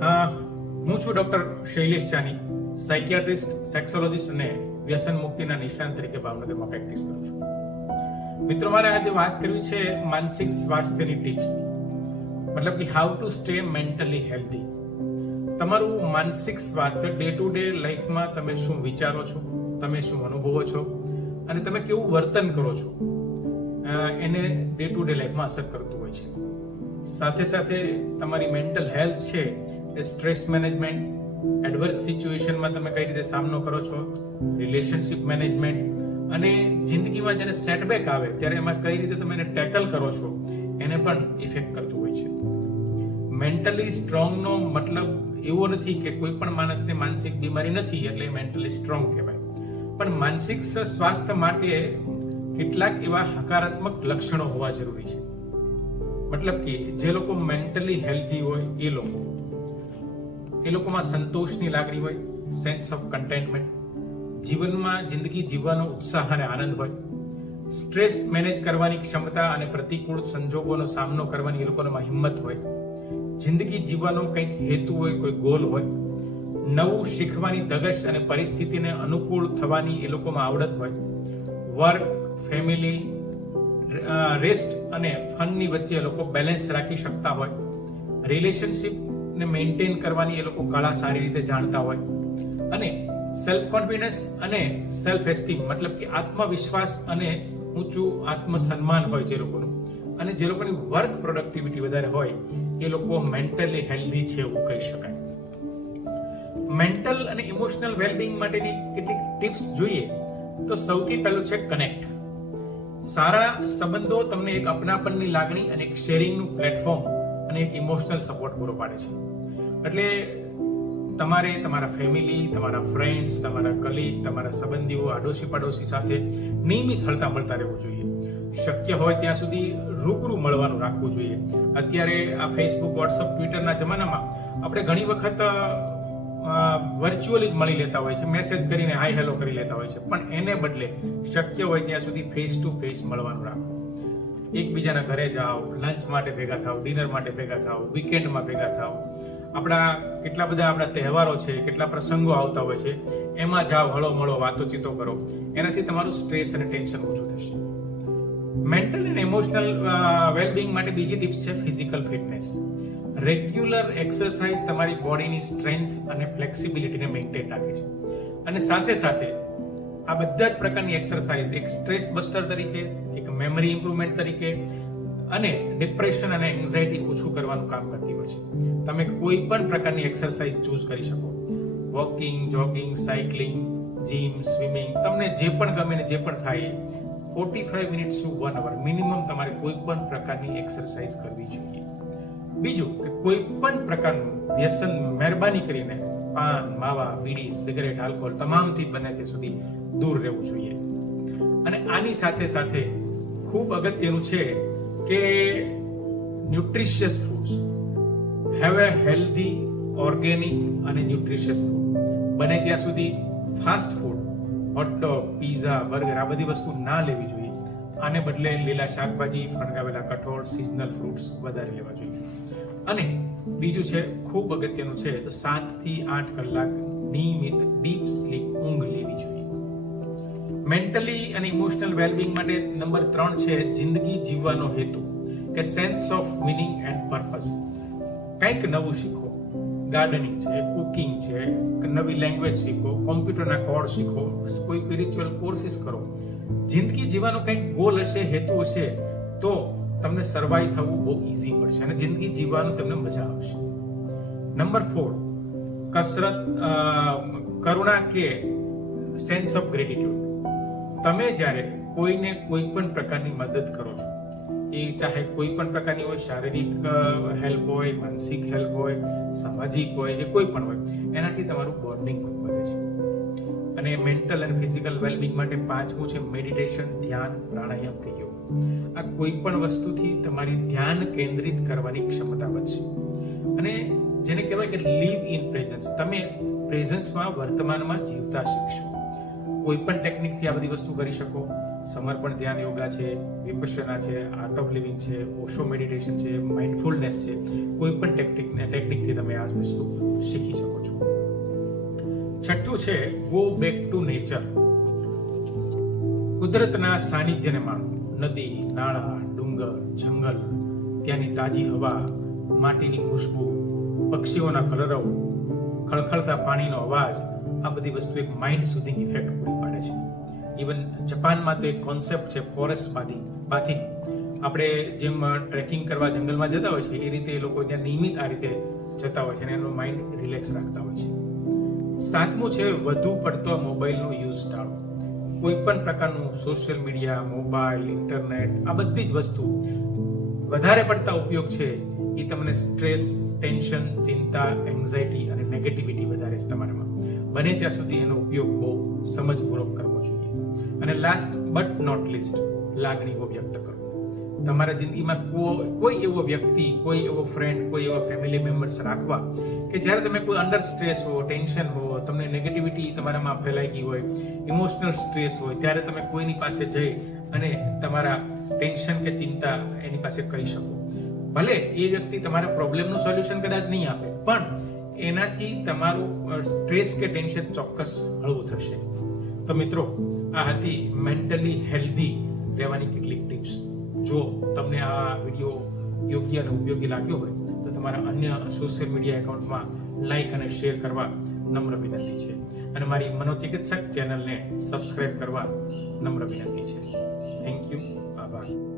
હા, હું છું ડોક્ટર શૈલેષ ચાની સાયકિયાટ્રિસ્ટ, સેક્સોલોજિસ્ટ અને વ્યસન મુક્તિના નિષ્ણાંત તરીકે ભાવનગરમાં પ્રેક્ટિસ કરું છું. મિત્રો, મારે આજે વાત કરવી છે માનસિક સ્વાસ્થ્યની ટિપ્સની મતલબ કે how to stay mentally healthy તમારું માનસિક સ્વાસ્થ્ય ડે ટુ ડે લાઈફમાં તમે શું વિચારો છો, તમે શું અનુભવો છો, અને તમે કેવું વર્તન કરો છો એને ડે ટુ ડે લાઈફમાં અસર કરતું હોય છે. સાથે સાથે તમારી મેન્ટલ હેલ્થ છે સ્ટ્રેસ મેનેજમેન્ટ, એડવર્સ સિચ્યુએશનમાં તમે કઈ રીતે સામનો કરો છો, રિલેશનશિપ મેનેજમેન્ટ અને જિંદગીમાં જ્યારે સેટબેક આવે ત્યારે એમાં કઈ રીતે તમે એને ટેકલ કરો છો, એને પણ ઇફેક્ટ કરતું હોય છે. મેન્ટલી સ્ટ્રોંગનો મતલબ એવો નથી કે કોઈ પણ માણસને માનસિક બીમારી નથી, એટલે મેન્ટલી સ્ટ્રોંગ કહેવાય. પણ માનસિક સ્વાસ્થ્ય માટે કેટલાક એવા હકારાત્મક લક્ષણો હોવા જરૂરી છે. મતલબ કે જે લોકો મેન્ટલી હેલ્ધી હોય એ લોકો એ લોકોમાં સંતોષની લાગણી હોય સેન્સ ઓફ કન્ટેન્ટમેન્ટ જીવનમાં જિંદગી જીવવાનો ઉત્સાહ અને આનંદ હોય. સ્ટ્રેસ મેનેજ કરવાની ક્ષમતા અને પ્રતિકૂળ સંજોગોનો સામનો કરવાની એ લોકોમાં હિંમત હોય. જિંદગી જીવવાનો કંઈક હેતુ હોય, કોઈ ગોલ હોય. નવું શીખવાની ધગશ અને પરિસ્થિતિને અનુકૂળ થવાની એ લોકોમાં આવડત હોય. વર્ક ફેમિલી રેસ્ટ અને ફનની વચ્ચે લોકો બેલેન્સ રાખી શકતા હોય. રિલેશનશિપ ને મેન્ટેન કરવાની એ લોકો કળા સારી રીતે જાણતા હોય. અને સેલ્ફ કોન્ફિડન્સ અને સેલ્ફ એસ્ટીમ મતલબ કે આત્મવિશ્વાસ અને ઊંચું આત્મસન્માન હોય જે લોકોનું. અને જે લોકોની વર્ક પ્રોડક્ટિવિટી વધારે હોય, એ લોકો મેન્ટલી હેલ્ધી છે એવું કહી શકાય. મેન્ટલ અને ઇમોશનલ વેલબિંગ માટેની કેટલીક ટિપ્સ જોઈએ, તો સૌથી પહેલું છે કનેક્ટ સારા સંબંધો તમને એક અપનાપનની લાગણી અને એક શેરિંગનું પ્લેટફોર્મ અને એક ઇમોશનલ સપોર્ટ પૂરો પાડે છે. એટલે તમારે તમારા ફેમિલી તમારા ફ્રેન્ડ્સ તમારા કલીગ તમારા સંબંધીઓ, આડોશી પાડોશી સાથે નિયમિત હળતા મળતા રહેવું જોઈએ. શક્ય હોય ત્યાં સુધી રૂબરૂ મળવાનું રાખવું જોઈએ. અત્યારે આ ફેસબુક વોટ્સઅપ ટ્વિટરના જમાનામાં આપણે ઘણી વખત વર્ચ્યુઅલી જ મળી લેતા હોય છે. મેસેજ કરીને હાય હેલો કરી લેતા હોય છે. પણ એને બદલે શક્ય હોય ત્યાં સુધી ફેસ ટુ ફેસ મળવાનું રાખો એકબીજાના ઘરે જાઓ લંચ માટે ભેગા થાઓ ડિનર માટે ભેગા થાઓ વીકેન્ડમાં ભેગા થાઓ. આપણા કેટલા બધા આપણા તહેવારો છે, કેટલા પ્રસંગો આવતા હોય છે, એમાં જાઓ હળો મળો વાતોચીતો કરો. એનાથી તમારું સ્ટ્રેસ અને ટેન્શન ઓછું થશે. મેન્ટલ એન્ડ ઇમોશનલ વેલબિંગ માટે બીજી ટિપ્સ છે ફિઝિકલ ફિટનેસ રેગ્યુલર એક્સરસાઇઝ તમારી બોડીની સ્ટ્રેન્થ અને ફ્લેક્સિબિલિટીને મેન્ટેન રાખે છે. અને સાથે સાથે આ બધા જ પ્રકારની એક્સરસાઇઝ એક સ્ટ્રેસ બસ્ટર તરીકે, એક મેમરી ઇમ્પ્રુવમેન્ટ તરીકે અને ડિપ્રેશન અને એન્ઝાયટી ઓછું કરવાનું કામ કરતી હોય છે. તમે કોઈ પણ પ્રકારની એક્સરસાઇઝ ચૂઝ કરી શકો. Walking jogging cycling gym swimming તમને જે પણ ગમે ને જે પણ થાય forty five minutes to one hour minimum તમારે કોઈ પણ પ્રકારની એક્સરસાઇઝ કરવી જોઈએ. બીજું કે કોઈ પણ પ્રકારનું વ્યસન મહેરબાની કરીને પાન, માવા, બીડી, સિગરેટ, આલ્કોહોલ તમામથી બને તે સુધી દૂર રહેવું જોઈએ. અને આની સાથે સાથે ખૂબ અગત્યનું છે કે nutritious foods have a healthy organic અને ન્યુટ્રિશિયસ ફૂડ બને ત્યાં સુધી fast food hot dog pizza burger આ બધી વસ્તુ ના લેવી જોઈએ. આને બદલે લીલા શાકભાજી ફણગાવેલા કઠોળ સિઝનલ ફ્રૂટ્સ વધારે લેવા જોઈએ. અને બીજું છે, ખૂબ અગત્યનું છે, તો સાતથી આઠ કલાક નિયમિત ડીપ સ્લીપ ઊંઘ મેન્ટલી અને ઇમોશનલ વેલબિંગ માટે નંબર ત્રણ છે જિંદગી જીવવાનો હેતુ, કે sense of meaning and purpose કંઈક નવું શીખો. ગાર્ડનિંગ છે કુકિંગ છે નવી લેંગ્વેજ શીખો કોમ્પ્યુટરના કોર્સ શીખો, કોઈ સ્પિરિચ્યુઅલ કોર્સિસ કરો. જિંદગી જીવવાનો કંઈક ગોલ હશે, હેતુ હશે, તો તમને સર્વાઈવ થવું બહુ ઈઝી પડશે અને જિંદગી જીવવાનું તમને મજા આવશે. નંબર ફોર કસરત કરુણા કે સેન્સ ઓફ ગ્રેટિટ્યુડ તમે જ્યારે કોઈને કોઈ પણ પ્રકારની મદદ કરો છો, એ ચાહે કોઈ પણ પ્રકારની હોય, શારીરિક હેલ્પ હોય, માનસિક હેલ્પ હોય, સામાજિક હોય કે કોઈ પણ હોય, એનાથી તમારું બોન્ડિંગ ખૂબ વધે છે. અને મેન્ટલ અને ફિઝિકલ વેલબિંગ માટે પાંચમું છે મેડિટેશન, ધ્યાન, પ્રાણાયામ કે યોગ. આ કોઈ પણ વસ્તુથી તમારી ધ્યાન કેન્દ્રિત કરવાની ક્ષમતા વધશે. અને જેને કહેવાય કે લીવ ઇન પ્રેઝન્સ તમે પ્રેઝન્સમાં વર્તમાનમાં જીવતા શીખશો. કોઈ પણ ટેકનિકથી આ બધી વસ્તુ કરી શકો. સમર્પણ ધ્યાન યોગા છે, વિપશ્યના છે આર્ટ ઓફ લિવિંગ છે ઓશો મેડિટેશન છે માઇન્ડફુલનેસ છે. કોઈ પણ ટેકનિક ટેકનિકથી તમે આ વસ્તુ શીખી શકો છો. છઠ્ઠું છે ગો બેક ટુ નેચર કુદરતના સાનિધ્યને માણો. નદી, નાળા, ડુંગર, જંગલ, ત્યાંની તાજી હવા, માટીની ખુશ્બુ, પક્ષીઓના કલરવ, ખળખળતા પાણીનો અવાજ આ બધી વસ્તુ એક માઇન્ડ સુધી ઇફેક્ટ પૂરી પાડે છે. ઇવન જપાનમાં તો એક કોન્સેપ્ટ છે ફોરેસ્ટ પાથિંગ પાથિંગ આપણે જેમ ટ્રેકિંગ કરવા જંગલમાં જતા હોય છે, એ રીતે એ લોકો ત્યાં નિયમિત આ રીતે જતા હોય છે અને એનું માઇન્ડ રિલેક્સ રાખતા હોય છે. સાતમું છે વધુ પડતો મોબાઈલનો યુઝ ટાળો. કોઈ પણ પ્રકારનું સોશિયલ મીડિયા મોબાઈલ ઇન્ટરનેટ આ બધી જ વસ્તુ વધારે પડતા ઉપયોગ છે, એ તમને સ્ટ્રેસ ટેન્શન ચિંતા એન્ઝાયટી અને નેગેટિવિટી વધારે છે તમારામાં. બને ત્યાં સુધી એનો ઉપયોગ બહુ સમજપૂર્વક કરવો જોઈએ. અને લાસ્ટ બટ નોટ લિસ્ટ લાગણીઓ વ્યક્ત કરો તમારા જિંદગીમાં કોઈ એવો વ્યક્તિ, કોઈ એવો ફ્રેન્ડ કોઈ એવા ફેમિલી મેમ્બર્સ રાખવા કે જ્યારે તમે કોઈ અંડર સ્ટ્રેસ હો ટેન્શન હો, તમને નેગેટિવિટી તમારામાં ફેલાઈ ગઈ હોય ઇમોશનલ સ્ટ્રેસ હોય, ત્યારે તમે કોઈની પાસે જઈ અને તમારા ટેન્શન કે ચિંતા એની પાસે કહી શકો. ભલે એ વ્યક્તિ તમારા પ્રોબ્લેમનું સોલ્યુશન કદાચ નહીં આપે, પણ એનાથી તમારું સ્ટ્રેસ કે ટેન્શન ચોક્કસ હળવું થશે. તો મિત્રો, આ હતી મેન્ટલી હેલ્ધી રહેવાની કેટલીક ટિપ્સ જો તમને આ વીડિયો યોગ્ય અને ઉપયોગી લાગ્યો હોય, તો તમારા અન્ય સોશિયલ મીડિયા એકાઉન્ટમાં લાઈક અને શેર કરવા નમ્ર વિનંતી છે. અને મારી મનોચિકિત્સક ચેનલને સબસ્ક્રાઇબ કરવા નમ્ર વિનંતી છે. થેન્ક યુ આભાર.